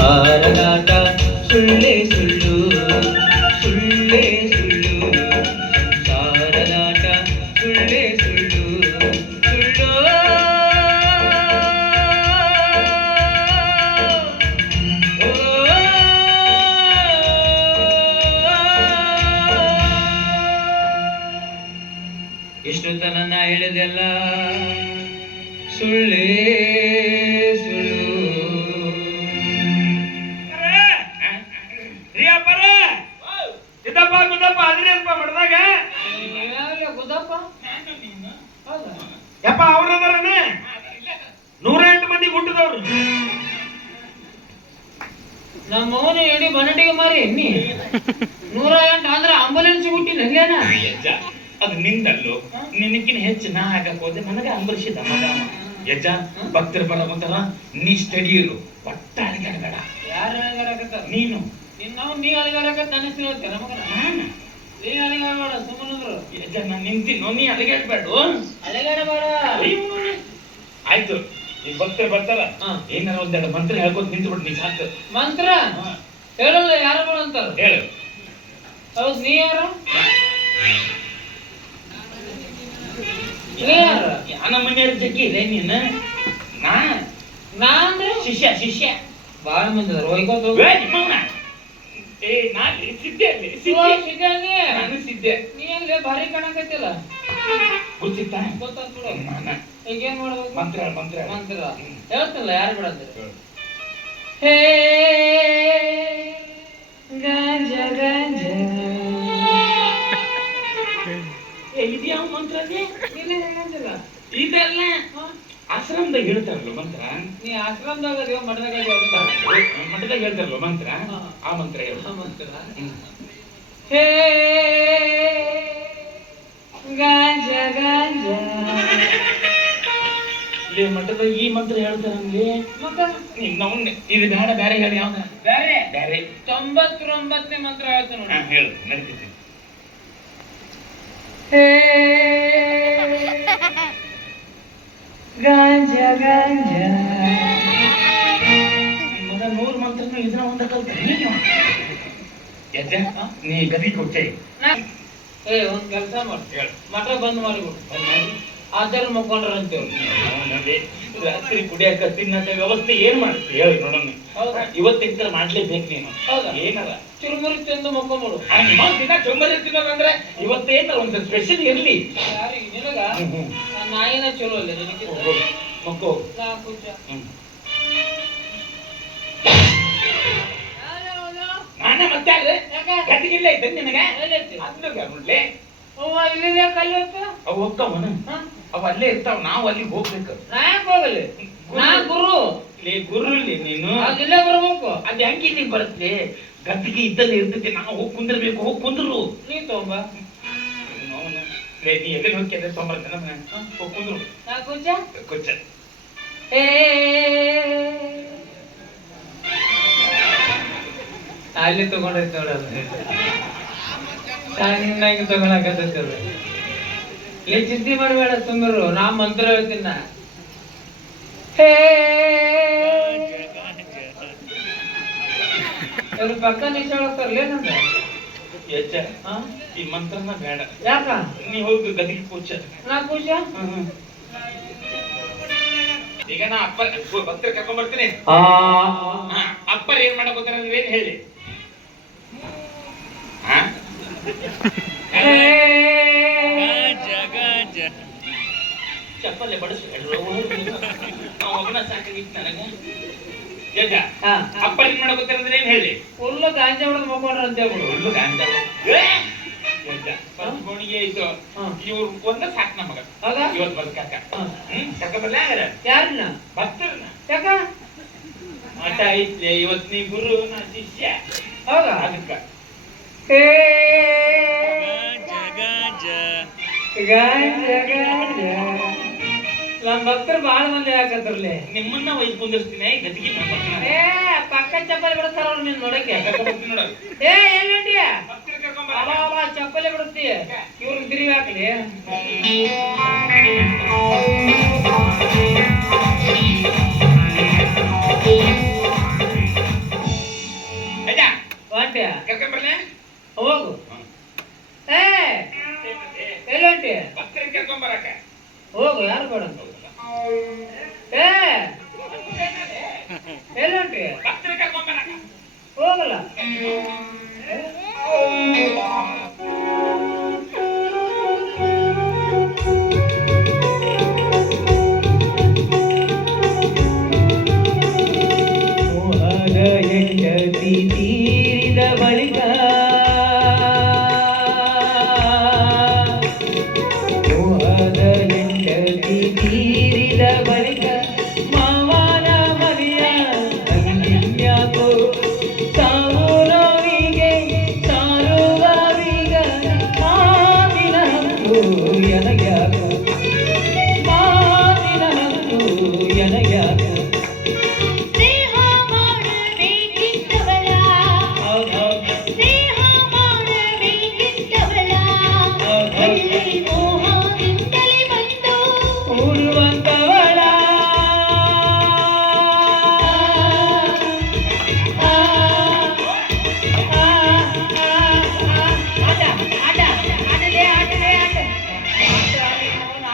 ಸಾರನಾಟ ಸುಳ್ಳೇ ಸುಳ್ಳು ಸುಳ್ಳೇ ಸುಳ್ಳು ಸಾರನಾಟ ಸುಳ್ಳೇ ಸುಳ್ಳು ಸುಳ್ಳು ಇಷ್ಟು ತನಕ ಹೇಳಿದೆಲ್ಲ ಸುಳ್ಳೇ ಸುಳ್ಳು. ಗುದ್ದಪ್ಪ ಗುದ್ದಪ್ಪ ಅದ್ರೇನಪ್ಪ ಮಡ್ದಾಗ ಗುದ್ದಪ್ಪ ಯಪ್ಪ ಅವ್ರದಾರನೆ 108 ಮಂದಿ ಹುಟ್ಟಿದವ್ರು. ನಮ್ಮ ಮೌನ ಎಡಿ ಬನ್ನಟಿಗೆ ಮಾರಿ ನೀ 108 ಅಂದ್ರೆ ಆಂಬುಲೆನ್ಸ್ ಹುಟ್ಟಿ ನಂಗೇನ ಅದು ನಿಂದಲ್ಲು ನಿನಗಿನ ಹೆಚ್ಚು ನಾ ಹಾಕಕ್ ಹೋದೆ ನನಗೆ ಅಂಬರಿಸಿದ ಮಗ ಯಜ್ಜ ಭಕ್ತರು ಬರಕಂತಾರ ನೀ ಸ್ಟಡಿ ಇರು ಒಟ್ಟ ಅಳಿಗಾಡಬೇಡ. ಯಾರು ಅಳಿಗಾಡಕತ್ತಾರ? ನೀನು ನೀ ಅಳಿಗಾಡಕತ್ತ ನನ್ನ ಹೆಸರು ಹೇಳ್ತೇನೆ ಮಗನ. ನೀ ಅಳಿಗಾಡಬೇಡ ಸುಮ್ಮನಂದ್ರು ಯಜ್ಜ ನಾನು ನಿಂತಿನ ನೀ ಅಳಿಗಾಡ್ಬೇಡ ಅಳಿಗಾಡಬೇಡ. ಆಯ್ತು ಈ ಭಕ್ತರು ಬರ್ತಾರ ಏನಾರ ಒಂದೆರಡು ಮಂತ್ರ ಹೇಳ್ಕೊತ ನಿಂತು ಬಿಟ್ಟು ನೀ ಸಾಕು. ಮಂತ್ರ ಹೇಳಲ್ಲ ಯಾರು ಬೇಡ ಅಂತಾರ ಹೇಳು. ಹೌದು ನೀ ಯಾರು? ನಮ್ಮ ಮನೆಯವ್ರ ಜಗ್ಗಿ ಇದೆ ನೀನು. ನಾ ಅಂದ್ರೆ ಶಿಷ್ಯ ಶಿಷ್ಯ ಬಾಳ ಮಂದಿ ಅದಾರ ಒಯ್ಕೋತ ಏ ನಾನು ಸಿದ್ದೆ ನಾನು ಸಿದ್ದೆ. ನೀ ಅಲ್ಲೇ ಭಾರಿ ಕಾಣಕತ್ತಿಲ್ಲ ಗೊತ್ತಿತ್ತ ಗೊತ್ತಾಗ್ತದ. ಈಗ ಏನ್ ಮಾಡ್ಬೇಕು? ಮಂತ್ರ ಮಂತ್ರ ಮಂತ್ರ ಹೇಳ್ತಿಲ್ಲ ಯಾರು ಬೇಡ ಅಂದ್ರೆ ಹೇ ಗಾಂಜ ಗಾಂಜ ಇದ್ಯಾವ ಮಂತ್ರ ಇಲ್ಲ ಇದೆಲ್ಲ ಆಶ್ರಮದಾಗ ಹೇಳ್ತಾರಲ್ಲ ಮಂತ್ರ. ನೀ ಆಶ್ರಮದಾಗ ಅದೇವ ಮಠದಾಗ ಮಠದಾಗ ಹೇಳ್ತಾರಲ್ಲ ಮಂತ್ರ ಆ ಮಂತ್ರ ಹೇಳು. ಆ ಮಂತ್ರ ಹೇ ಗಾಂಜ ಗಾಂಜ ಇಲ್ಲಿ ಮಠದಾಗ ಈ ಮಂತ್ರ ಹೇಳ್ತಾರಲ್ಲಿ ಇದು ಬೇಡ ಬೇರೆ ಹೇಳಿ ಯಾವ್ದ ಬೇರೆ ಬೇರೆ 99ನೇ ಮಂತ್ರ ಹೇಳ್ತಾನೆ ನೋಡಿ. ಹೇಳು ನಡೀತೈತಿ. ಹೇ ಗಾಂಜ ಗಾಂಜ ಮಗ 100 ಮಂತ್ರನು ಇದನ್ನ ಒಂದ ಕಲ್ತ ಯಜ್ಜ ನೀ ಗದಿ ಕೊಟ್ಟೆ. ಏ ಒಂದ್ ಕೆಲಸ ಮಾಡಿ ಮಠ ಬಂದ್ ಮಾಡಿಬಿಟ್ಟು ಆಚಾರ ಮಕ್ಕೊಂಡ್ರ ಅಂತೇಳಿ ರಾತ್ರಿ ಕುಡಿಯಾಕ ತಿನ್ನಕ ವ್ಯವಸ್ಥೆ ಏನ್ ಮಾಡ್ತಿ ಹೇಳಿ ನೋಡೋಣ. ಇವತ್ತಿನ ಮಾಡ್ಲೇಬೇಕು ನೀನು. ಹೌದಾ? ಏನಾರ ಚುರುಮುರಿ ತಿಂದು ಮಕ್ಕೊಂಬಿಡು. ದಿನ ಚೊಂಬರಿ ತಿನ್ನೋದಂದ್ರೆ ಇವತ್ತೇನ ಒಂದು ಸ್ಪೆಷಲ್ ಇರ್ಲಿ. ಯಾರಿಗೆ ನಿನಗ ನಾಯಿನ ಚಲೋ ಅಲ್ಲ ನಿನಗೆ ಮಕ್ಕೋ ನಾ ಕುಂಚ ನಾನೇ ಮತ್ತೆ ಗಟ್ಟಿಗಿಲ್ಲ ಐತೆ ನಿನಗೆ ಅದ್ಲೇ ಅವ್ವ ಇಲ್ಲಿದೆ ಕಲ್ಲು ಅವು ಹೋಗ್ತಾವನ ಅವ ಅಲ್ಲೇ ಇರ್ತಾವ. ನಾವು ಅಲ್ಲಿಗೆ ಹೋಗ್ಬೇಕು. ನಾ ಯಾಕೆ ಹೋಗಲಿ? ನಾ ಗುರು ಗುರು ಇಲ್ಲಿ ನೀನು ಅದಿಲ್ಲೇ ಬರ್ಬೇಕು. ಅದ್ ಹೆಂಗೆ ನೀ ಬರುತ್ತೆ? ಗದ್ದಿಗೆ ಇದ್ದಲ್ಲಿ ಇರ್ತೈತಿ. ನಾವು ಹೋಗಿ ಕುಂದಿರ್ಬೇಕು. ಹೋಗಿ ಕುಂದ್ರು ನೀ ತಗೊಂಬ ನೀ ಎಲ್ಲಿ ಹೋಗ್ತೇನೆ ತೊಂಬರ್ತೇನೆ ಹೋಗಿ ಕುಂದ್ರು ನಾ ಕುಂಚ ಕೊಚ್ಚ ಏ ಅಲ್ಲಿ ತಗೊಂಡೈತೆ ನೋಡಲ್ಲ ಸಣ್ಣಾಗಿ ತಗೊಳಕತ್ತದ. ಏ ಚಿಂತೆ ಮಾಡಬೇಡ ಸುಮ್ಮರು ನಾ ಮಂತ್ರ ಹೇಳ್ತೀನ. ಹೇ ಇವ್ರ ಪಕ್ಕ ನಿಶಾಳಕ್ತಾರಲ್ಲ ನಂದ ಯಜ್ಜ ಈ ಮಂತ್ರನ ಬೇಡ. ಯಾಕ? ನೀ ಹೋಗಿ ಗದಿಗೆ ಕೂಚ. ನಾ ಪೂಜ ಈಗ ನಾ ಅಪ್ಪ ಭಕ್ತರು ಕರ್ಕೊಂಡ್ ಬರ್ತೀನಿ. ಅಪ್ಪರ್ ಏನ್ ಮಾಡಕ್ ಹೋಗ್ತಾರ ಅಂದ್ರೆ ಏನ್ ಹೇಳಿ ಚಪ್ಪಲ್ಲೇ ಬಡಿಸ್ ಒಬ್ಬನ ಸಾಕಾಗಿತ್ತು ನನಗೆ. ಯಜ್ಜ ಅಪ್ಪರ್ ಏನ್ ಮಾಡಕ್ ಹೋಗ್ತಾರ ಅಂದ್ರೆ ಏನ್ ಹೇಳಿ ಫುಲ್ ಗಾಂಜಾ ಹೊಡೆದ್ ಮಕ್ಕೊಂಡ್ರ ಅಂತ ಹೇಳ್ಬಿಡು. ಫುಲ್ ಗಾಂಜಾ ಇದು ಇವ್ರು ಒಂದ ಸಾಕ್ ನಮಗ ಇವತ್ ಬದುಕಾಕ. ಕರ್ಕೊಂಬರ್ಲ ಯಾರನ್ನ? ಭಕ್ತರನ್ನ. ಯಾಕ? ಮಠ ಐತ್ಲೆ ಇವತ್ ನೀ ಗುರು ನಾ ಶಿಷ್ಯ. ಹೌದಾ? ಅದಕ್ಕ ನಮ್ ಭಕ್ತರು ಬಾಳ ಮಂದಿ ಹಾಕತ್ರಲ್ಲಿ ನಿಮ್ಮನ್ನ ಒಯ್ದು ಕುಂದಿರ್ತೀನಿ ಗದಿಗೆ ಏ ಪಕ್ಕ ಚಪ್ಪಲಿ ಬಿಡ್ತಾರ ಅವ್ರು ನೀನ್ ನೋಡಕ್ಕೆ. ನೋಡ ಏ ಎಲ್ಲಿ ಚಪ್ಪಲಿ ಬಿಡುತ್ತಿ ಇವ್ರಿಗೆ ತಿರುಗಿ ಹಾಕ್ಲಿ. ಹೊಂಟ್ಯ ಕರ್ಕೊಂಬರ್ಲೆ ಹೋಗು. ಏ ಎಲ್ಲಿ ಹೊಂಟಿ? ಭಕ್ತರಿಗೆ ಕರ್ಕೊಂಬರಕ ಹೋಗು, ಯಾರು ಬೇಡ ಅಂತ. ಏ ಎಲ್ಲಿ ಹೊಂಟಿ? ಭಕ್ತರಿಗೆ ಕರ್ಕೊಂಬರಕ ಹೋಗಲ್ಲ. ಮೋಹದ ಹೆಂಡತಿ ತೀರಿದ ಬಳಿಕ ಮೋಹದ ಹೆಂಡತಿ ತೀರಿದ ಬಳಿಕ ಮಾವನ ಮರಿಯ ಅಂಗಿನ್ಯಾಕೋ ಸಾವು ನೋವಿಗೆ ಸಾರುವವೀಗ ಮಾತಿನ ಹಕ್ಕು ಎನಗ್ಯಾಕೋ ಮಾತಿನ ಹಕ್ಕು ಎನಗ್ಯಾಕೋ ಸ್ನೇಹ ಮಾಡಬೇಕಿದ್ದವಳ ಹೌದೌದು ಸ್ನೇಹ ಮಾಡಬೇಕಿದ್ದವಳ ಒಳ್ಳೆ ಮೋಹದಿಂದಲೇ ಬಂದು ಕೂಡುವಂತವಳ ಆಟ ಆಟ ಆಟಲೇ ಆಟಲೇ ಆಟ.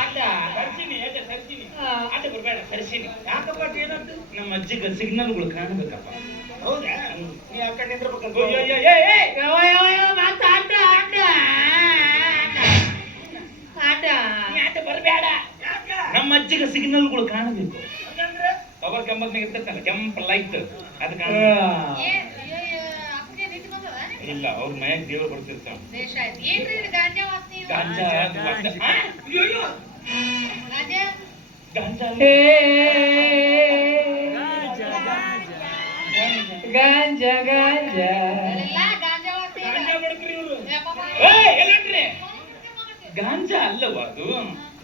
ಆಟ ಸರ್ಸಿನಿ ಎದೆ ಸರ್ಸಿನಿ ಆ. ಆಟ ಬರ್ಬೇಡ ಸರ್ಸಿನಿ ಯಾಕಪ್ಪ ಏನಂತ? ನಮ್ಮ ಅಜ್ಜಿಗೆ ಸಿಗ್ನಲ್ಗಳು ಕಾಣಬೇಕಪ್ಪ ಹೌದಾ? ನೀ ಆ ಕಡೆ ನಿಂದ್ರಬೇಕು ಯಾವ ಯಾವ ಯಾವ ಮಾತು ಆಟ ಆಟ ಆಟ ಆಟ ಬರಬೇಡ ನಮ್ಮ ಅಜ್ಜಿಗೆ ಸಿಗ್ನಲ್ಗಳು ಕಾಣಬೇಕು ಪವರ್ ಕೆಂಪತ್ನಾಗ ಇರ್ತೈತಲ್ಲ ಕೆಂಪ ಲೈಟ್ ಅದು ಕಾಣ ಅಪ್ಪಗೆ ನಿಂತು ಬಂದವ ಇಲ್ಲ ಅವ್ರ ಮನ್ಯಾಗ ದೇವ್ರು ಬರ್ತಿರ್ತಾವ ದೇಶ ಆಯ್ತು ಏನ್ರಿ ಇದು ಗಾಂಜಾ ವಾಸನೆ ಇವು? ಗಾಂಜಾ ಅದು ವಾಸನೆ. ಆ? ಅಯ್ಯಯ್ಯೋ. ಗಾಂಜಾ ಗಾಂಜಾ ಅಲ್ಲ. ಹೇ ಗಾಂಜಾ ಗಾಂಜಾ ಎಲ್ಲ ಗಾಂಜಾ ವಾಸನೆ ಇದೆ. ಗಾಂಜಾ ಬಡ್ಕ್ರಿ ಇವ್ರು. ಏ ಪಾಪ. ಏಯ್, ಎಲ್ಲಂಟ್ರಿ? ಗಾಂಜಾ ಅಲ್ಲವ ಅದು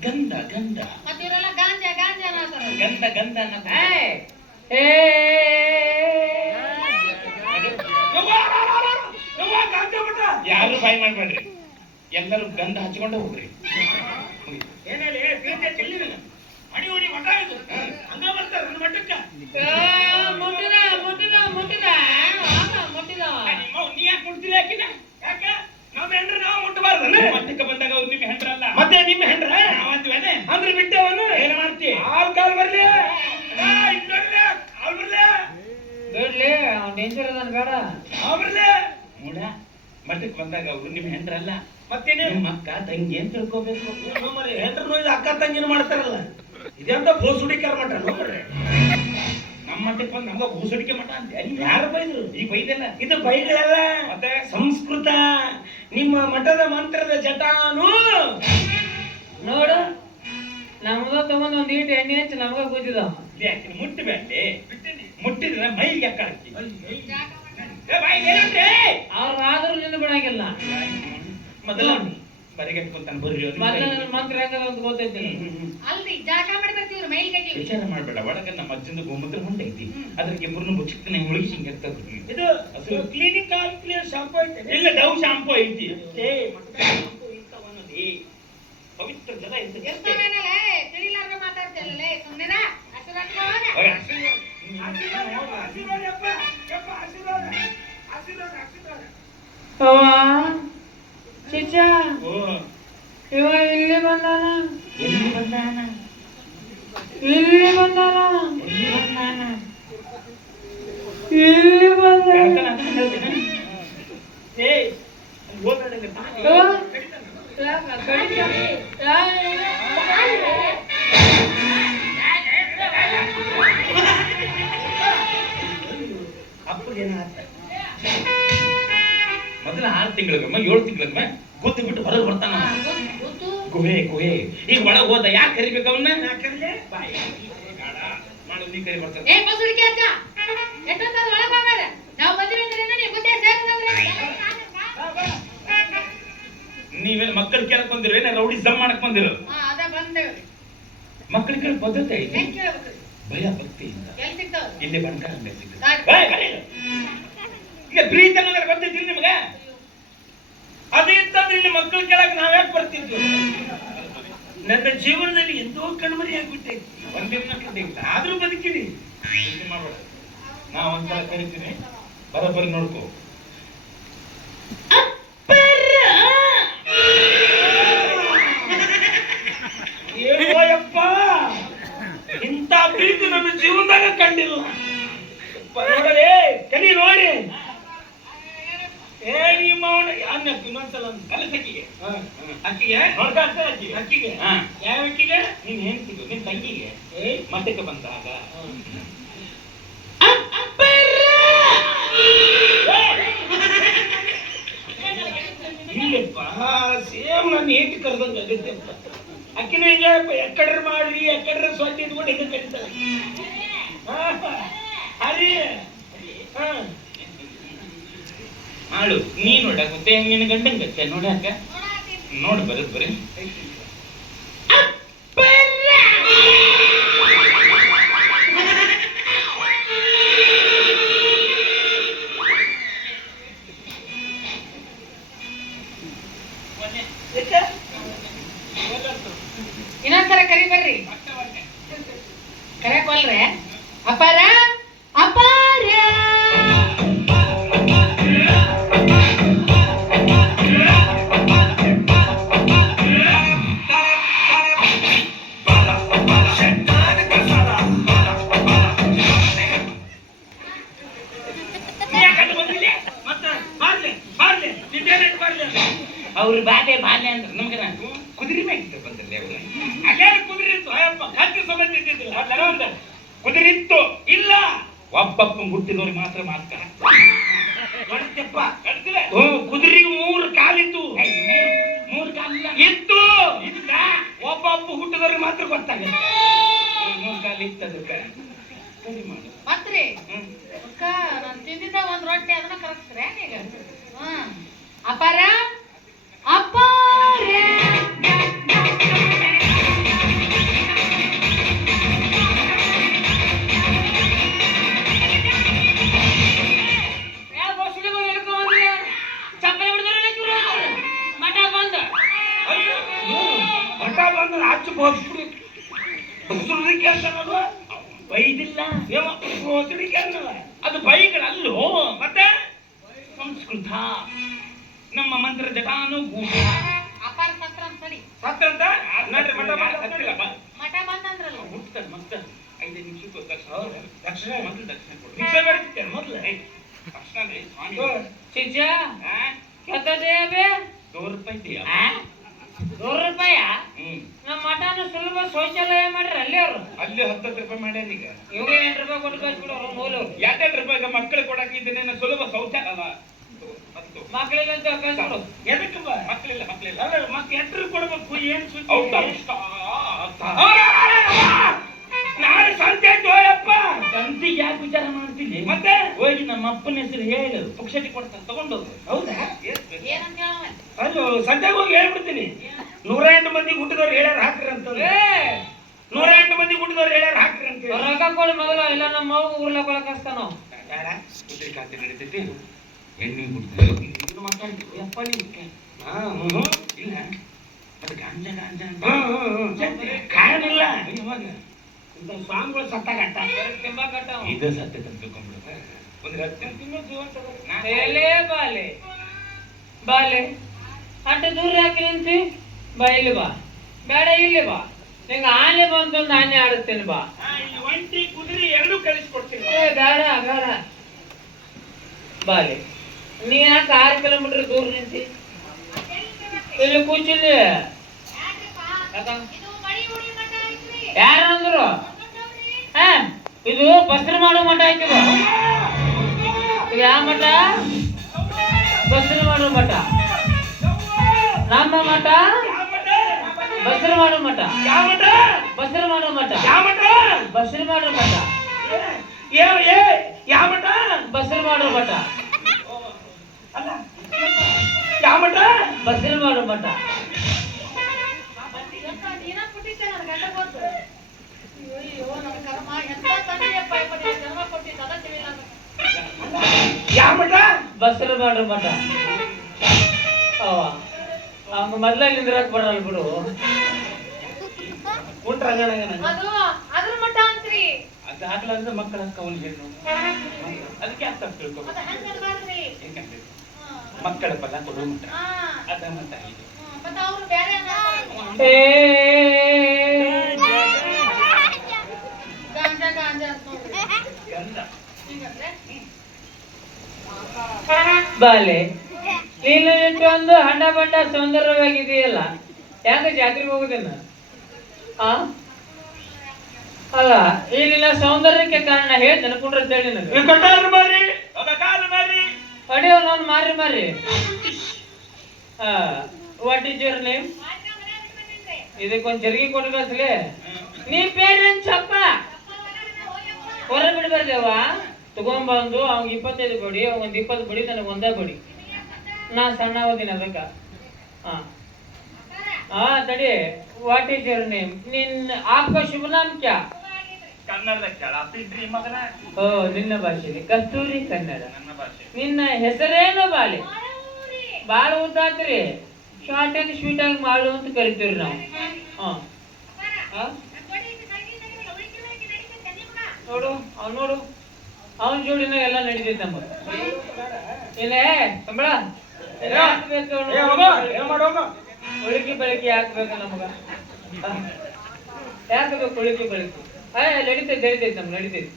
ಗಂಧ ಗಂಧ ಮತ್ತೆ ಇವರೆಲ್ಲ ಗಾಂಜಾ ಗಾಂಜಾ ಅನ್ನತಾರ. ಗಂಧ ಗಂಧ ಅನ್ನೋದು. ಏಯ್ ಹೇ ಯಾರು ಬಾಯ್ ಮಾಡ್ಬೇಡ್ರಿ ಎಲ್ಲರೂ ಗಂಧ ಹಚ್ಕೊಂಡೆ ಹೋಗ್ರಿ ಮಣಿ ಹೊಡಿ ಮಠ ಇದು ಹಂಗ ಬರ್ತಾರ ನನ್ನ ಮಠಕ್ಕ ಮುಟ್ಟಿದ ಮುಟ್ಟಿದ ಮುಟ್ಟಿದ ಮುಟ್ಟಿದ ನೀ ಯಾಕೆ ಮುಟ್ತಿಲ್ಲ ಯಾಕಿನ ಯಾಕ ನಮ್ಮ ಹೆಂಡ್ರ ನಾವು ಮುಟ್ಟಬಾರ್ದು ಮಠಕ್ಕೆ ಬಂದಾಗ ಅವ್ರು ನಿಮ್ಮ ಹೆಂಡ್ರಲ್ಲ ಮತ್ತೆ ನಿಮ್ಮ ಹೆಂಡ್ರ ನಾವಂತೀವೇನೆ ಅಂದ್ರೆ ಬಿಟ್ಟವನು ಏನ್ ಮಾಡ್ತಿ ಆಲ್ ಕಾಲ್ ಬರ್ಲಿ ಬೇಡ್ಲಿ ಅವ್ನು ಡೇಂಜರ್ ಅದಾನ ಬೇಡ. ಮೂಡ ಮಠಕ್ಕೆ ಬಂದಾಗ ಅವ್ರು ನಿಮ್ಮ ಹೆಂಡ್ರಲ್ಲ ಮತ್ತೇನೆ ನಿಮ್ಮ ಅಕ್ಕ ತಂಗಿ ಅಂತ ತಿಳ್ಕೋಬೇಕು ಹೆಂಡ್ರು ಅಕ್ಕ ತಂಗಿನ ಮಾಡ್ತಾರಲ್ಲ ಇದೆಂತ ಬೋಸುಡಿಕಾರ ಮಠ ನೋಡ್ರಿ. ನಮ್ಮ ಮಠಕ್ಕೆ ಬಂದು ನಮ್ಗ ಭೂಸಡಿಕೆ ಮಠ ಅಂತ ಯಾರು ಬೈದ್ರು? ಈಗ ಬೈದಲ್ಲ ಇದು ಬೈಗಳಲ್ಲ, ಮತ್ತೆ ಸಂಸ್ಕೃತ. ನಿಮ್ಮ ಮಠದ ಮಂತ್ರದ ಜಟಾನು ನೋಡು ನಮ್ದ ತಗೊಂಡ್ ಒಂದ್ ಈಟ್ ಎಣ್ಣೆ ಹಚ್ಚಿ ನಮ್ಗ ಕೂತಿದ. ಮುಟ್ಟಬೇಡಿ ಮುಟ್ಟಿದ್ರೆ ಮೈಗೆ ಯಾಕೆ ಹಾಕಿ ಅವ್ರ ಆದ್ರೂ ನಿನ್ನ ಬಿಡಂಗಿಲ್ಲ. ಮೊದಲ ಬರಿಗಟ್ಟು ಕುಂತಾನ ಬರ್ರಿ ಅವ್ರು. ಮೊದ್ಲ ನನ್ನ ಮಂತ್ರ ಹೆಂಗದ ಅಂತ ಗೊತ್ತೈತಿ. ಅಲ್ರಿ ಜಾಕ ಮಾಡಿ ಬರ್ತೀವ್ರಿ ಮೈಲಿಗೆ ವಿಚಾರ ಮಾಡ್ಬೇಡ ಒಳಗ ನಮ್ಮ ಅಜ್ಜಂದ ಗೋಮೂತ್ರ ಹೊಂಟೈತಿ ಅದ್ರಿಗೆ ಇಬ್ಬರನ್ನು ಚಿಕ್ಕನ ಮುಳುಗಿ ಹಿಂಗೆ ಇದು ಕ್ಲಿನಿಕ್ ಕ್ಲಿಯರ್ ಶಾಂಪು ಐತೆ. ಇಲ್ಲ ಡವ್ ಶಾಂಪು ಐತಿ ಪವಿತ್ರ ಜಲ ಇರ್ತೈತಿ ಇರ್ತಾವೇನಲ್ಲ ತಿಳಿಲಾರ್ದ ಮಾತಾಡ್ತಿಲ್ಲಲೇ ಸುಮ್ಮನಿರ ಹಸಿರಾಗ್ತಾವನ ಅವ್ವ ಚಿಚ್ಚ ಓ ಇವ ಇಲ್ಲಿ ಬಂದಾನ, ಎಲ್ಲಿ ಬಂದಾನ ಇಲ್ಲಿ ಬಂದಾನ, ಎಲ್ಲಿ ಬಂದಾನ ಇಲ್ಲಿ ಬಂದಾನ. ಹೇಳ್ತಾನ ಅಂತ ಹೇಳ್ತೀನಿ ಏಯ್ ಅಲ್ಲಿ ಹೋಗ್ಬೇಡ ಅವ್ವ, ಯಾಕ ಕಡಿತ? ಅಪ್ಪಗೇನಾಗ್ತ ಮೊದಲ 6 ತಿಂಗಳಿಗೊಮ್ಮೆ 7 ತಿಂಗಳಿಗೊಮ್ಮೆ ಗೊತ್ತು ಬಿಟ್ಟು ಹೊರಗೆ ಬರ್ತಾನ ಗೊತ್ತು ಗುಹೆ ಗುಹೆ ಈಗ ಒಳಗೆ ಹೋದ ಯಾಕೆ ಕರಿಬೇಕು ಅವನ್ನ ಬಾಯಿ ಮಾಡು ನೀ ಕರಿ ಬರ್ತಾನೆ ಏ ಬಸುಡಿಕೆ ಅಜ್ಜ ಎಷ್ಟೊತ್ತಾದ ಒಳಗೆ ಹೋಗದ ನಾವು ಬಂದಿವಿ ಅಂದ್ರೆ ನೀವು ಗೊತ್ತೇ ಸೇರಿದ್ರೆ ನೀವೇನು ಮಕ್ಕಳು ಕೇಳಕ್ ಬಂದಿರೋ ಏನ ರೌಡಿ ಜಮ್ ಮಾಡಕ್ ಬಂದಿರೋ ಅದ ಬಂದೇವ್ರಿ ಮಕ್ಕಳಿಗೆ ಪದ್ಧತಿ ಐತಿ ಹೆಂಗ್ ಕೇಳ್ಬೇಕು ಭಯ ಭಕ್ತಿಯಿಂದ ಎಲ್ಲಿ ಸಿಗ್ತಾವ ಇಲ್ಲಿ ಬಂದ ಅಲ್ಲೇ ಸಿಗ್ತದೆ ಗಾಡಿ. ಈಗ ಪ್ರೀತಿ ಅನ್ನೋದ್ರ ಗೊತ್ತೈತಿಲ್ಲ ನಿಮಗ ಅದೇ ಇತ್ತಂದ್ರೆ ಇಲ್ಲಿ ಮಕ್ಕಳು ಕೇಳಕ್ ನಾವ್ಯಾಕೆ ಬರ್ತಿದ್ವಿ? ನನ್ನ ಜೀವನದಲ್ಲಿ ಎಂದೋ ಕಣ್ಮರಿ ಆಗ್ಬಿಟ್ಟೈತಿ. ಒಂದಿನ ಕಟ್ಟಿಲ್ಲ ಆದ್ರೂ ಬದುಕಿನಿ. ಮಾಡ್ಬೇಡ ನಾ ಒಂದ್ಸಲ ಕರಿತೀನಿ ಬರೋಬ್ಬರಿ ನೋಡ್ಕೋ ಅನ್ನ ಇನ್ನೊಂದ್ಸಲ ಅನ್ನು. ಕಲಸಕ್ಕಿಗೆ ಹಾ. ಅಕ್ಕಿಗೆ ನೋಡ್ಕಾಗ್ತ ಅಕ್ಕಿಗೆ ಅಕ್ಕಿಗೆ ಹಾ. ಯಾವ ಅಕ್ಕಿಗೆ ನಿನ್ ಹೆಂಡತಿಗೂ ನಿನ್ ತಂಗಿಗೆ ಏ ಮಠಕ್ಕೆ ಬಂದಾಗ ಇಲ್ಲಪ್ಪ ಸೇಮ್ ನಾನು ಏಟಿ ಕರೆದಂಗ ಆಗತ್ತಪ್ಪ ಅಕ್ಕಿನ ಹಿಂಗ ಎಕ್ಕಡ್ರ ಮಾಡ್ರಿ ಎಕ್ಕಡ್ರ ಸ್ವಚ್ಛ ಇಟ್ಕೊಂಡು ಹಿಂಗ ಕರೀತಾರೆ ಹರಿ ಹಾ ಮಾಡು ನೀ ನೋಡಾಗುತ್ತೆ ನಿನ್ನ ಗಂಡಂಗತ್ತೆ ನೋಡಾಕ ನೋಡ್ ಬರದ್ ಬರೀ ಇನ್ನೊಂದ್ಸಲ ಕರಿ ಬರ್ರಿ ಕರೆಯಕ್ ಅಪ್ಪಾರ ಅಪ್ಪಾರ ಅವ್ರು ಬಾಲೆ ಬಾಲೆ ಅಂದ್ರೆ ನಮ್ಗೆ ಕುದುರೆ ಮ್ಯಾಗಿದ್ದ ಬಂದಲ್ಲಿ ಅವ್ರು ಅಲ್ಲೇನು ಕುದುರೆ ಇತ್ತು ಅಯ್ಯಪ್ಪ ಕತ್ತಿ ಸಮೇತ ಇದ್ದಿದ್ದಿಲ್ಲ ಅದೆಲ್ಲ ಒಂದು ಕುದುರೆ ಇತ್ತು ಇಲ್ಲ ಒಬ್ಬಪ್ಪ ಹುಟ್ಟಿದವ್ರಿಗೆ ಮಾತ್ರ ಮಾತ್ರ ನೋಡ್ತಪ್ಪ ಕುದುರೆಗೆ 3 ಕಾಲಿತ್ತು 3 ಕಾಲಿಲ್ಲ ಇತ್ತು ಒಬ್ಬೊಬ್ಬ ಹುಟ್ಟಿದವ್ರಿಗೆ ಮಾತ್ರ ಗೊತ್ತಾಗುತ್ತೆ 3 ಕಾಲು ಇತ್ತು ಅದಕ್ಕೆ ಸರಿ ಮಾಡು ಮತ್ರಿ ಅಕ್ಕ ನಾನು ತಿಂದಿದ್ದ ಒಂದ್ ರೊಟ್ಟಿ ಅದನ್ನ ಕರಗಿಸ್ರೆ ಈಗ ಅಪ್ಪಾರ ಅಪ್ಪಾರ ಮಠ ಬಂದ್ರೆ ಹಚ್ಚು ಬೋಸ್ಬಿಡಿ ಕೆಲಸ ಬೈದಿಲ್ಲ ಕೆಲಸ ಅದು ಬೈಗಳಲ್ಲೋ ಮತ್ತೆ ಸಂಸ್ಕೃತ ನಮ್ಮ ಮಂತ್ರ ಜಟಾನುಗೂಢ ಅಪ್ಪಾರ ಸತ್ರ ಅಂತ ಸರಿ ಸತ್ರ ಅಂತ ನಡ್ರಿ ಮಠ ಸತ್ತಿಲ್ಲ ಮಠ ಬಂದಂದ್ರಲ್ಲ ಹುಡ್ತಾರೆ ಮತ್ತೆ 5 ನಿಮಿಷಕ್ಕೆ ದಕ್ಷಿಣ ಮೊದಲು ದಕ್ಷಿಣ ಕೊಡ್ರಿ ಭಿಕ್ಷೆ ಬೇಡ್ತಿದ್ದೆ ಮೊದ್ಲು ದಕ್ಷಿಣ ಅಂದ್ರೆ ಸ್ವಾಮಿ ಚಿಚ್ಚ ಕೆತ್ತದೇ ಬೇ ₹2 ಇದೆಯಾ ₹2 ಹ್ಮ್ ನಮ್ಮ ಮಠನ ಸುಲಭ ಶೌಚಾಲಯ ಮಾಡ್ರಿ ಅಲ್ಲಿ ಅವ್ರು ಅಲ್ಲಿ 10 ರೂಪಾಯಿ ಮಾಡ್ಯಾರ ಈಗ ಇವಾಗ ₹8 ಕೊಟ್ಟು ಕಳ್ಸ್ಬಿಡೋರು ಮೂಲವ್ರು 2 ರೂಪಾಯಿಗೆ ಮಕ್ಕಳು ಕೊಡಕ್ಕೆ ಇದನ್ನೇನು ಸುಲಭ ಶೌಚಾಲಯ ಅಲ್ಲ ಮಕ್ಕಳಿಗಂತ ಕಳ್ಸ್ಬಿಡು ಎದಕ್ಕೆ ಬಾ ಮಕ್ಕಳಿಲ್ಲ ಅಲ್ಲ ಮತ್ತೆ ಎಟ್ರು ಕೊಡ್ಬೇಕು ಏನ್ ಸುದ್ದಿ ಔಟ್ ನಾಳೆ ಸಂತೆ ಆಯ್ತು ತಂತಿಗೆ ಯಾಕೆ ವಿಚಾರ ಮಾಡ್ತೀನಿ ಮತ್ತೆ ಹೋಗಿ ನಮ್ಮ ಅಪ್ಪನ ಹೆಸರು ಹೇಳು ಪುಕ್ಷಟಿ ಕೊಡ್ತಾನೆ ತಗೊಂಡೋದು ಹೌದಾ ಏನಂತ ಹೇಳವ ಅಲ್ಲೋ ಸಂತೆಗೆ ಹೋಗಿ ಹೇಳ್ಬಿಡ್ತೀನಿ 108 ಮಂದಿ ಹುಟ್ಟಿದವ್ರು ಹೇಳ್ಯಾರ ಹಾಕ್ರಿ ಅಂತ 108 ಮಂದಿ ಹುಟ್ಟಿದವ್ರು ಹೇಳ್ಯಾರ ಹಾಕ್ರಿ ಅಂತ ರೊಕ್ಕ ಕೊಡು ಮೊದಲು ಇಲ್ಲ ನಮ್ಮ ಮಗು ಉರ್ಲಕೊಳಕ್ ಹಸ್ತಾನ ಬೇಡ ಕುದುರೆ ಖಾತೆ ನಡೀತೈತಿ ಎಣ್ಣೆ ಬಿಡ್ತೀವಿ ಇದು ಮಾತಾಡ್ತೀವಿ ಯಪ್ಪ ನಿಮ್ಗೆ ಇಲ್ಲ ಅದು ಗಾಂಜಾ ಗಾಂಜಾ ಕಾಯನಿಲ್ಲ ಯಾವಾಗ ಸ್ವಾಮಿಗಳು ಸತ್ತಾಗಟ್ಟ ತಿಂಬಾ ಕಟ್ಟವ ಇದು ಸತ್ಯ ತಂದು ತಿಳ್ಕೊಂಡ್ಬಿಡು ಒಂದು ಎಲೆ ಬಾಲೆ ಬಾಲೆ ಅಟ್ಟ ದೂರ ಯಾಕೆ ನಿಂತಿ ಬಾ ಇಲ್ಲಿ ಬಾ ಬೇಡ ಇಲ್ಲಿ ಬಾ ನಿಂಗೆ ಆನೆ ಬಂತು ಒಂದು ಆನೆ ಆಡಿಸ್ತೇನೆ ಬಾ ಒಂಟಿ ಕುದುರೆ ಎರಡೂ ಕಳಿಸ್ಕೊಡ್ತೀನಿ ಬೇಡ ಬೇಡ ಬಾಲೆ ನೀ ಯಾಕೆ 6 ಕಿಲೋಮೀಟರ್ ದೂರ ನಿಂತಿ ಇಲ್ಲಿ ಕೂಚಿಲ್ಲಿ ಇದು ಮಡಿ ಉಡಿ ಮಠ ಐತ್ರಿ ಯಾರಂದ್ರು ಇದು ಬಸ್ರು ಮಾಡೋ ಮಠ ಆಯ್ತದ ಇದು ಯಾವ ಮಠ ಬಸ್ರು ಮಾಡೋ ಮಠ ನಮ್ಮ ಮಠ ಬಸ್ರು ಮಾಡೋ ಮಠ ಯಾವ ಮಠ ಬಸ್ರು ಮಾಡೋ ಮಠ ಯಾವ ಮಠ ಬಸ್ರು ಮಾಡೋ ಮಠ ಯಾವ ಮಠ ಬಸ್ರು ಮಾಡೋ ಮಠ ಅಲ್ಲ ಯಾವ ಮಠ ಬಸ್ರು ಮಾಡೋ ಮಠ ನೀನ ಕೊಟ್ಟಿದ್ದೆ ನನ್ನ ಗಂಡ ಬಂದು ಅಯ್ಯೋ ನನ್ನ ಕರ್ಮ ಎಂತ ತಂದೆಯಪ್ಪ ಇಪ್ಪತ್ತು ಜನ್ಮ ಕೊಟ್ಟಿದ್ದ ಅದ ತಿಳಿಲ್ಲ ಯಾವ ಮಠ ಬಸ್ರು ಮಾಡೋ ಮಠ ಅವ ಅವ್ನ ಮೊದ್ಲಲ್ಲಿ ನಿಂದ್ರಕ್ ಬರಲ್ಲ ಬಿಡು ಅದು ಅದ್ರ ಮಠ ಅಂತ್ರಿ ಅದು ಆಗ್ಲಾರ್ದ ಮಕ್ಕಳ ಕವನ್ ಹೇಳು ಅದಕ್ಕೆ ಯಾಕೆ ತಪ್ಪು ತಿಳ್ಕೊ ಅದ ಹೆಂಗ್ ಅನ್ಬಾರ್ದ್ರಿ ಯಾಕಂದ್ರೆ ಮಕ್ಕಳ ಪದ ಕೊಡು ಮಟ್ಟ ಹಾ ಅದ ಮಟ್ಟ ಇದು ಮತ್ತ ಅವ್ರು ಬೇರೆ ಗಾಂಜಾ ಗಾಂಜಾ ಅಂತ ನೋಡ್ರಿ ಗಂಧ ಹಿಂಗಂದ್ರೆ ಬಾಲೆ ನೀನು ಇಟ್ಟೊಂದು ಹಂಡ ಬಂಡ ಸೌಂದರ್ಯವಾಗಿದೆಯಲ್ಲ, ಯಾಕೆ ಜಾತ್ರೆಗೆ ಹೋಗುದಿಲ್ಲ? ಆ ಅಲ್ಲ, ಈ ನಿನ್ನ ಸೌಂದರ್ಯಕ್ಕೆ ಕಾರಣ ಹೇಳಿ ನೆನಕೊಂಡ್ರೆ ಹೇಳಿ ನನಗೆ. ಕಟ್ಟಾರು ಮಾರಿ ಅದ ಕಾಲು ಮಾರಿ ಅಡಿಯೋ ನಾನು ಮಾರಿ ಮಾರಿ. What is your name? ಇದಕ್ಕೊಂದು ಜರ್ಗಿ ಕೊಟ್ಟು ಕಳ್ಸಲಿ. ನೀ ಪೇರೇನ್ ಚಪ್ಪ ಹೊರ ಬಿಡ್ಬಾರ್ದೇವ. ತಗೊಂಡ್ಬಂದು ಅವ್ನಿಗೆ 25 ಬಡಿ, ಅವ್ನಿಗೆ 20 ಬಡಿ, ನನಗೆ ಒಂದೇ ಬಡಿ. ನಾ ಸಣ್ಣ ಓದಿನ ಅದಕ್ಕ. ತಡಿ. What is your name? ನಿನ್ನ ಆಪ್ಕ ಶುಭ ನಾಮ್ ಕ್ಯಾ? ಕನ್ನಡದ ಕೇಳಾತಿದ್ರಿ ಮಗನ. ಓ, ನಿನ್ನ ಭಾಷೆಲಿ ಕಸ್ತೂರಿ ಕನ್ನಡ. ನನ್ನ ಭಾಷೆ. ನಿನ್ನ ಹೆಸರೇನು? ಬಾಲೆ. ಬಾಳ ಉದ್ದಾತ್ರಿ. ಶಾರ್ಟ್ ಆಗಿ ಸ್ವೀಟ್ ಆಗಿ ಮಾಡು ಅಂತ ಕರಿತೀವ್ರಿ ನಾವು. ನೋಡು ನೋಡು, ಅವನ ಜೋಡಿನ ಎಲ್ಲ ನಡೀತೈತೆ ನಮಗೆ. ಇಲ್ಲೇ ಕಂಬಳ ಹಾಕ್ಬೇಕು, ಉಳಿಕೆ ಬೆಳಕಿ ಹಾಕ್ಬೇಕು ನಮಗ. ಯಾಕೆ ಬೇಕು ಉಳಿಕೆ ಬೆಳಕಿ? ನಡೀತೈತೆ ನಮ್ಗೆ ನಡೀತೈತಿ.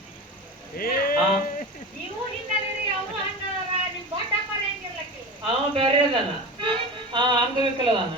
ಅವ ಬೇರೆ ಅದಾನ, ಅಂಗವಿಕಲ ಅದಾನ.